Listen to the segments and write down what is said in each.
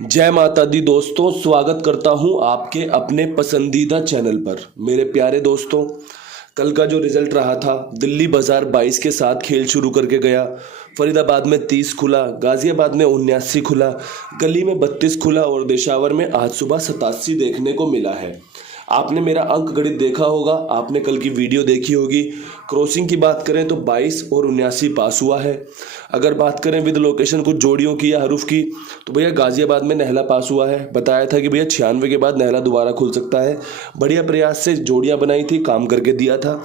जय माता दी दोस्तों, स्वागत करता हूं आपके अपने पसंदीदा चैनल पर। मेरे प्यारे दोस्तों, कल का जो रिजल्ट रहा था, दिल्ली बाजार 22 के साथ खेल शुरू करके गया। फरीदाबाद में 30 खुला, गाजियाबाद में 79 खुला, गली में 32 खुला और देशावर में आज सुबह 87 देखने को मिला है। आपने मेरा अंक गणित देखा होगा, आपने कल की वीडियो देखी होगी। क्रॉसिंग की बात करें तो 22 और 79 पास हुआ है। अगर बात करें विद लोकेशन कुछ जोड़ियों की या हरूफ की, तो भैया गाजियाबाद में नहला पास हुआ है। बताया था कि भैया 96 के बाद नहला दोबारा खुल सकता है। बढ़िया प्रयास से जोड़ियां बनाई थी, काम करके दिया था।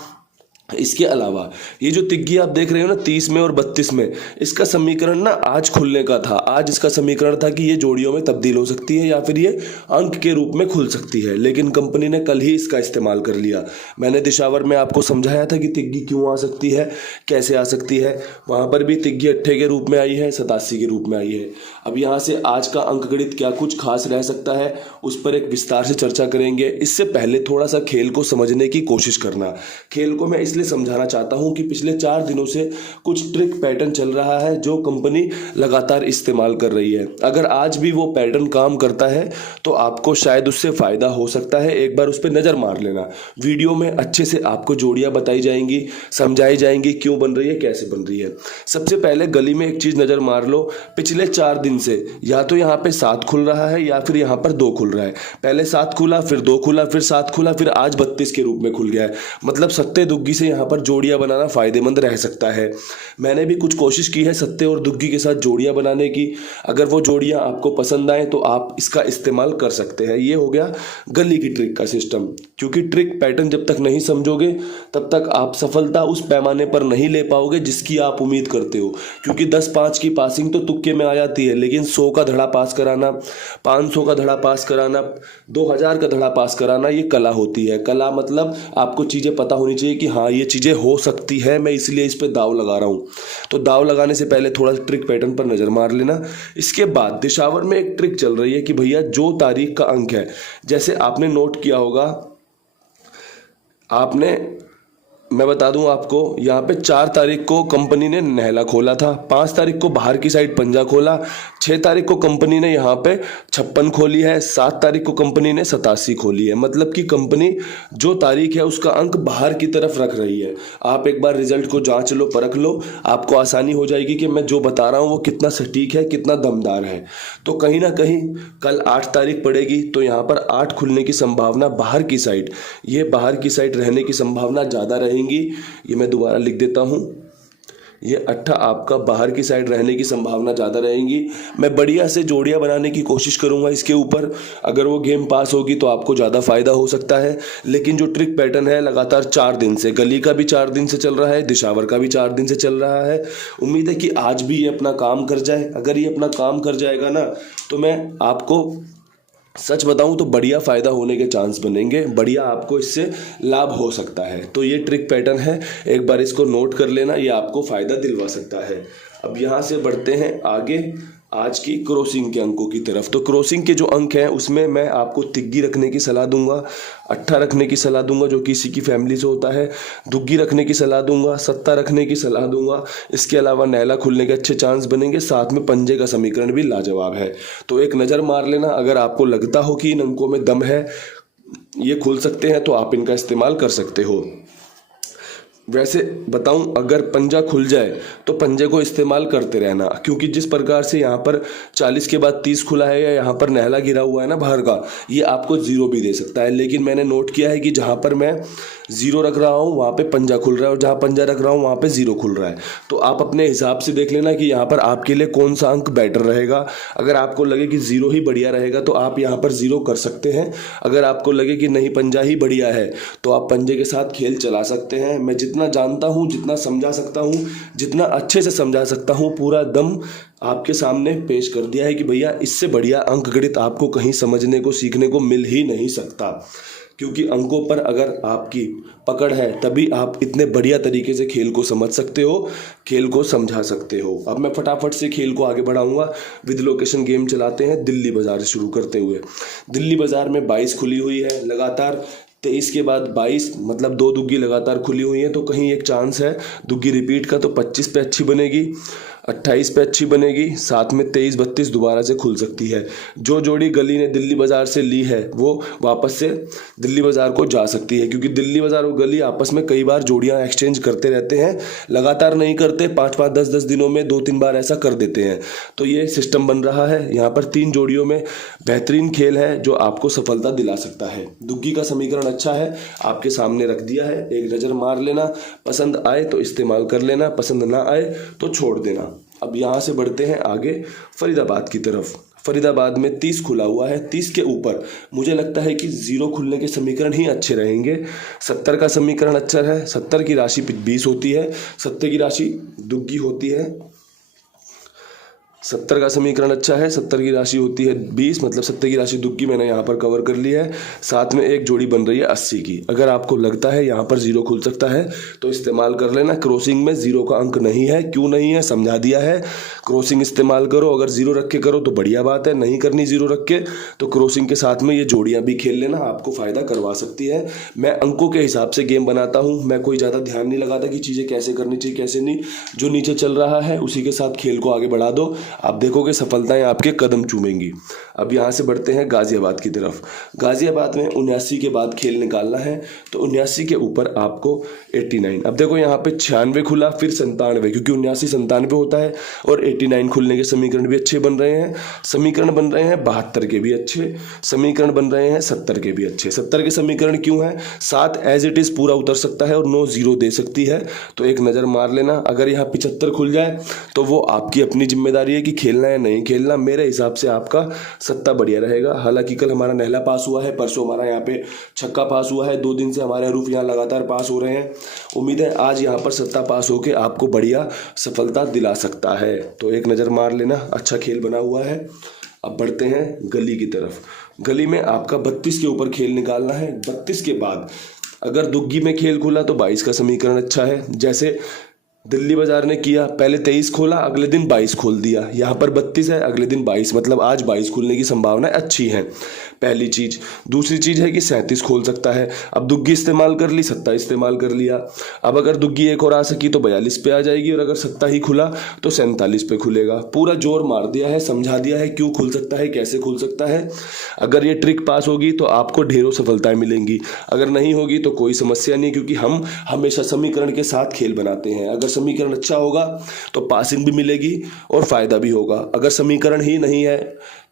इसके अलावा ये जो तिग्गी आप देख रहे हो ना 30 में और 32 में, इसका समीकरण ना आज खुलने का था। आज इसका समीकरण था कि ये जोड़ियों में तब्दील हो सकती है या फिर ये अंक के रूप में खुल सकती है, लेकिन कंपनी ने कल ही इसका इस्तेमाल कर लिया। मैंने दिशावर में आपको समझाया था कि तिग्गी क्यों आ सकती है, कैसे आ सकती है। वहां पर भी तिग्गी 8 के रूप में आई है, 87 के रूप में आई है। अब यहाँ से आज का अंक गणित क्या कुछ खास रह सकता है, उस पर एक विस्तार से चर्चा करेंगे। इससे पहले थोड़ा सा खेल को समझने की कोशिश करना। खेल को मैं इसलिए समझाना चाहता हूं कि पिछले 4 दिनों से कुछ ट्रिक पैटर्न चल रहा है जो कंपनी लगातार इस्तेमाल कर रही है। अगर आज भी वो पैटर्न काम करता है तो आपको शायद उससे फायदा हो सकता है। एक बार उस पर नजर मार लेना। वीडियो में अच्छे से आपको जोड़ियां बताई जाएंगी, समझाई जाएंगी क्यों बन रही है, कैसे बन रही है। सबसे पहले गली में एक चीज नजर मार लो। पिछले 4 दिन से या तो यहाँ पे 7 खुल रहा है या फिर यहाँ पर 2 खुल रहा है। पहले 7 खुला, फिर 2 खुला, फिर 7 खुला, फिर आज 32 के रूप में खुल गया है। मतलब सत्ते दुग्गी से यहाँ पर जोड़ियां बनाना फायदेमंद रह सकता है। मैंने भी कुछ कोशिश की है सत्ते और दुग्गी के साथ जोड़ियां बनाने की। अगर वो जोड़ियां आपको पसंद आए तो आप इसका इस्तेमाल कर सकते हैं। ये हो गया गली की ट्रिक का सिस्टम। क्योंकि ट्रिक पैटर्न जब तक नहीं समझोगे तब तक आप सफलता उस पैमाने पर नहीं ले पाओगे जिसकी आप उम्मीद करते हो। क्योंकि 10-5 की पासिंग तो तुक्के में आ जाती है, लेकिन 100 का धड़ा पास कराना, 500 का धड़ा पास कराना, 2000 का धड़ा पास कराना, ये कला होती है। कला मतलब आपको चीजें पता होनी चाहिए कि हाँ ये चीजें हो सकती है, मैं इसलिए इस पे दाव लगा रहा हूं। तो दाव लगाने से पहले थोड़ा ट्रिक पैटर्न पर नजर मार लेना। इसके बाद दिशावर में एक ट्रिक चल रही है कि भैया जो तारीख का अंक है, जैसे आपने नोट किया होगा, आपने मैं बता दूं आपको, यहाँ पे 4 तारीख को कंपनी ने नहला खोला था, 5 तारीख को बाहर की साइड पंजा खोला, 6 तारीख को कंपनी ने यहाँ पे 56 खोली है, 7 तारीख को कंपनी ने 87 खोली है। मतलब कि कंपनी जो तारीख है उसका अंक बाहर की तरफ रख रही है। आप एक बार रिजल्ट को जांच लो, परख लो, आपको आसानी हो जाएगी कि मैं जो बता रहा हूँ वो कितना सटीक है, कितना दमदार है। तो कहीं ना कहीं कल 8 तारीख पड़ेगी तो यहाँ पर 8 खुलने की संभावना बाहर की साइड, ये बाहर की साइड रहने की संभावना ज़्यादा रहेगी। ये मैं दोबारा लिख देता हूं, ये 8 आपका बाहर की साइड रहने की संभावना ज्यादा रहेगी। मैं बढ़िया से जोड़ियां बनाने की कोशिश करूंगा इसके ऊपर। अगर वो गेम पास होगी तो आपको ज्यादा फायदा हो सकता है। लेकिन जो ट्रिक पैटर्न है लगातार 4 दिन से, गली का भी 4 दिन से चल रहा है, दिशावर का भी 4 दिन से चल रहा है। उम्मीद है कि आज भी ये अपना काम कर जाए। अगर ये अपना काम कर जाएगा ना तो मैं आपको सच बताऊं तो बढ़िया फायदा होने के चांस बनेंगे, बढ़िया आपको इससे लाभ हो सकता है। तो ये ट्रिक पैटर्न है, एक बार इसको नोट कर लेना, ये आपको फायदा दिलवा सकता है। अब यहाँ से बढ़ते हैं आगे आज की क्रॉसिंग के अंकों की तरफ। तो क्रॉसिंग के जो अंक हैं उसमें मैं आपको तिग्गी रखने की सलाह दूंगा, 8 रखने की सलाह दूंगा जो किसी की फैमिली से होता है, दुग्गी रखने की सलाह दूंगा, 7 रखने की सलाह दूंगा। इसके अलावा नैला खुलने के अच्छे चांस बनेंगे, साथ में पंजे का समीकरण भी लाजवाब है। तो एक नज़र मार लेना। अगर आपको लगता हो कि इन अंकों में दम है, ये खुल सकते हैं, तो आप इनका इस्तेमाल कर सकते हो। वैसे बताऊं, अगर पंजा खुल जाए तो पंजे को इस्तेमाल करते रहना, क्योंकि जिस प्रकार से यहाँ पर 40 के बाद 30 खुला है या यहाँ पर नहला गिरा हुआ है ना बाहर का, ये आपको 0 भी दे सकता है। लेकिन मैंने नोट किया है कि जहाँ पर मैं 0 रख रहा हूँ वहाँ पे पंजा खुल रहा है और जहाँ पंजा रख रहा हूँ वहाँ पे 0 खुल रहा है। तो आप अपने हिसाब से देख लेना कि यहाँ पर आपके लिए कौन सा अंक बेटर रहेगा। अगर आपको लगे कि 0 ही बढ़िया रहेगा तो आप यहाँ पर 0 कर सकते हैं। अगर आपको लगे कि नहीं पंजा ही बढ़िया है तो आप पंजे के साथ खेल चला सकते हैं। मैं जितना जानता हूँ, जितना समझा सकता हूँ, जितना अच्छे से समझा सकता हूँ, पूरा दम आपके सामने पेश कर दिया है कि भैया इससे बढ़िया अंक गणित आपको कहीं समझने को, सीखने को मिल ही नहीं सकता। क्योंकि अंकों पर अगर आपकी पकड़ है तभी आप इतने बढ़िया तरीके से खेल को समझ सकते हो, खेल को समझा सकते हो। अब मैं फटाफट से खेल को आगे बढ़ाऊंगा। विद लोकेशन गेम चलाते हैं दिल्ली बाजार से शुरू करते हुए। दिल्ली बाजार में 22 खुली हुई है लगातार, 23 के बाद 22, मतलब 2 दुग्गी लगातार खुली हुई है। तो कहीं एक चांस है दुग्गी रिपीट का, तो 25 पे अच्छी बनेगी। 28 पे अच्छी बनेगी, साथ में 23-32 दोबारा से खुल सकती है। जो जोड़ी गली ने दिल्ली बाज़ार से ली है वो वापस से दिल्ली बाज़ार को जा सकती है, क्योंकि दिल्ली बाज़ार और गली आपस में कई बार जोड़ियां एक्सचेंज करते रहते हैं, लगातार नहीं करते, 5-5 10-10 दिनों में 2-3 बार ऐसा कर देते हैं। तो ये सिस्टम बन रहा है। यहाँ पर 3 जोड़ियों में बेहतरीन खेल है जो आपको सफलता दिला सकता है। दुग्गी का समीकरण अच्छा है, आपके सामने रख दिया है, एक नज़र मार लेना, पसंद आए तो इस्तेमाल कर लेना, पसंद ना आए तो छोड़ देना। अब यहाँ से बढ़ते हैं आगे फरीदाबाद की तरफ। फरीदाबाद में 30 खुला हुआ है, 30 के ऊपर मुझे लगता है कि 0 खुलने के समीकरण ही अच्छे रहेंगे। 70 का समीकरण अच्छा है, 70 की राशि 20 होती है, 70 की राशि दुग्गी होती है। 70 का समीकरण अच्छा है, 70 की राशि होती है 20, मतलब 70 की राशि दुग्गी मैंने यहाँ पर कवर कर ली है। साथ में एक जोड़ी बन रही है 80 की। अगर आपको लगता है यहाँ पर 0 खुल सकता है तो इस्तेमाल कर लेना। क्रॉसिंग में 0 का अंक नहीं है, क्यों नहीं है समझा दिया है। क्रॉसिंग इस्तेमाल करो, अगर 0 रख के करो तो बढ़िया बात है, नहीं करनी 0 रख के तो क्रॉसिंग के साथ में ये जोड़ियाँ भी खेल लेना, आपको फ़ायदा करवा सकती है। मैं अंकों के हिसाब से गेम बनाता हूँ, मैं कोई ज़्यादा ध्यान नहीं लगाता कि चीज़ें कैसे करनी चाहिए कैसे नहीं। जो नीचे चल रहा है उसी के साथ खेल को आगे बढ़ा दो, आप देखोगे सफलताएं आपके कदम चूमेंगी। अब यहाँ से बढ़ते हैं गाजियाबाद की तरफ। गाजियाबाद में 79 के बाद खेल निकालना है, तो 79 के ऊपर आपको 89। अब देखो यहाँ पे 96 खुला, फिर 97, क्योंकि 79-97 होता है, और 89 खुलने के समीकरण भी अच्छे बन रहे हैं। समीकरण बन रहे हैं 72 के भी अच्छे, समीकरण बन रहे हैं 70 के भी अच्छे। 70 के समीकरण क्यों है? 7 एज इट इज़ पूरा उतर सकता है और 9 0 दे सकती है, तो एक नज़र मार लेना। अगर यहाँ 75 खुल जाए तो वो आपकी अपनी जिम्मेदारी है कि खेलना है नहीं खेलना। मेरे हिसाब से आपका सत्ता बढ़िया रहेगा। हालांकि कल हमारा नहला पास हुआ है, परसों हमारा यहाँ पे छक्का पास हुआ है, 2 दिन से हमारे हरूफ यहाँ लगातार पास हो रहे हैं। उम्मीद है आज यहाँ पर सत्ता पास होके आपको बढ़िया सफलता दिला सकता है, तो एक नज़र मार लेना। अच्छा खेल बना हुआ है। अब बढ़ते हैं गली की तरफ। गली में आपका 32 के ऊपर खेल निकालना है। 32 के बाद अगर दुग्गी में खेल खुला तो 22 का समीकरण अच्छा है, जैसे दिल्ली बाजार ने किया। पहले 23 खोला, अगले दिन 22 खोल दिया। यहाँ पर 32 है, अगले दिन 22, मतलब आज 22 खुलने की संभावना अच्छी है, पहली चीज़। दूसरी चीज़ है कि 37 खोल सकता है। अब दुग्गी इस्तेमाल कर ली, सत्ता इस्तेमाल कर लिया। अब अगर दुग्गी एक और आ सकी तो 42 पे आ जाएगी, और अगर सत्ता ही खुला तो 47 पे खुलेगा। पूरा जोर मार दिया है, समझा दिया है क्यों खुल सकता है, कैसे खुल सकता है। अगर ये ट्रिक पास होगी तो आपको ढेरों सफलताएं मिलेंगी, अगर नहीं होगी तो कोई समस्या नहीं, क्योंकि हम हमेशा समीकरण के साथ खेल बनाते हैं। अगर समीकरण अच्छा होगा तो पासिंग भी मिलेगी और फायदा भी होगा। अगर समीकरण ही नहीं है,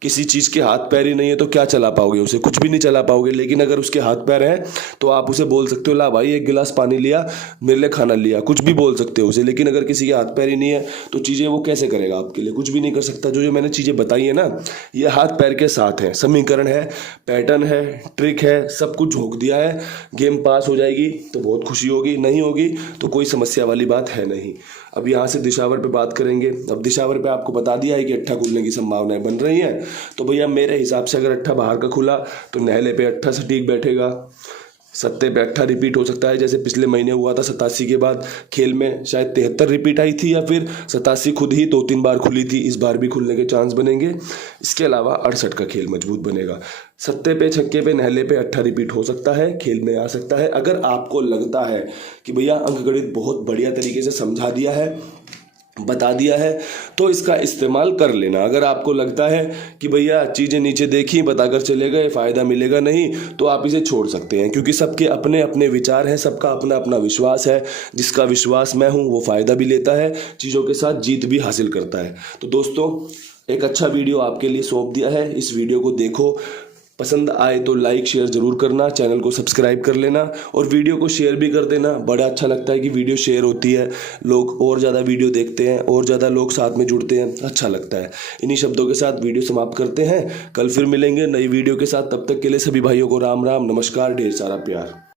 किसी चीज़ के हाथ पैर ही नहीं है, तो क्या चला पाओगे उसे? कुछ भी नहीं चला पाओगे। लेकिन अगर उसके हाथ पैर है तो आप उसे बोल सकते हो, ला भाई 1 गिलास पानी लिया, मेरे लिए खाना लिया, कुछ भी बोल सकते हो उसे। लेकिन अगर किसी के हाथ पैर ही नहीं है तो चीज़ें वो कैसे करेगा आपके लिए? कुछ भी नहीं कर सकता। जो मैंने चीज़ें बताई है ना, ये हाथ पैर के साथ है, समीकरण है, पैटर्न है, ट्रिक है, सब कुछ झोंक दिया है। गेम पास हो जाएगी तो बहुत खुशी होगी, नहीं होगी तो कोई समस्या वाली बात है नहीं। अब यहाँ से दिशावर पे बात करेंगे। अब दिशावर पे आपको बता दिया है कि अट्ठा खुलने की संभावनाएं बन रही हैं, तो भैया मेरे हिसाब से अगर अट्ठा बाहर का खुला तो नहले पे अट्ठा सटीक बैठेगा, सत्ते पे अट्ठा रिपीट हो सकता है, जैसे पिछले महीने हुआ था 87 के बाद खेल में शायद 73 रिपीट आई थी, या फिर 87 खुद ही 2-3 बार खुली थी। इस बार भी खुलने के चांस बनेंगे। इसके अलावा 68 का खेल मजबूत बनेगा। सत्ते पे छक्के पे नहले पे अट्ठा रिपीट हो सकता है, खेल में आ सकता है। अगर आपको लगता है कि भैया अंकगणित बहुत बढ़िया तरीके से समझा दिया है, बता दिया है, तो इसका इस्तेमाल कर लेना। अगर आपको लगता है कि भैया चीज़ें नीचे देखी बताकर चले गए, फ़ायदा मिलेगा नहीं, तो आप इसे छोड़ सकते हैं, क्योंकि सबके अपने अपने विचार हैं, सबका अपना अपना विश्वास है। जिसका विश्वास मैं हूं वो फ़ायदा भी लेता है, चीज़ों के साथ जीत भी हासिल करता है। तो दोस्तों, एक अच्छा वीडियो आपके लिए सौंप दिया है, इस वीडियो को देखो, पसंद आए तो लाइक शेयर ज़रूर करना, चैनल को सब्सक्राइब कर लेना और वीडियो को शेयर भी कर देना। बड़ा अच्छा लगता है कि वीडियो शेयर होती है, लोग और ज़्यादा वीडियो देखते हैं और ज़्यादा लोग साथ में जुड़ते हैं, अच्छा लगता है। इन्हीं शब्दों के साथ वीडियो समाप्त करते हैं, कल फिर मिलेंगे नई वीडियो के साथ। तब तक के लिए सभी भाइयों को राम राम, नमस्कार, ढेर सारा प्यार।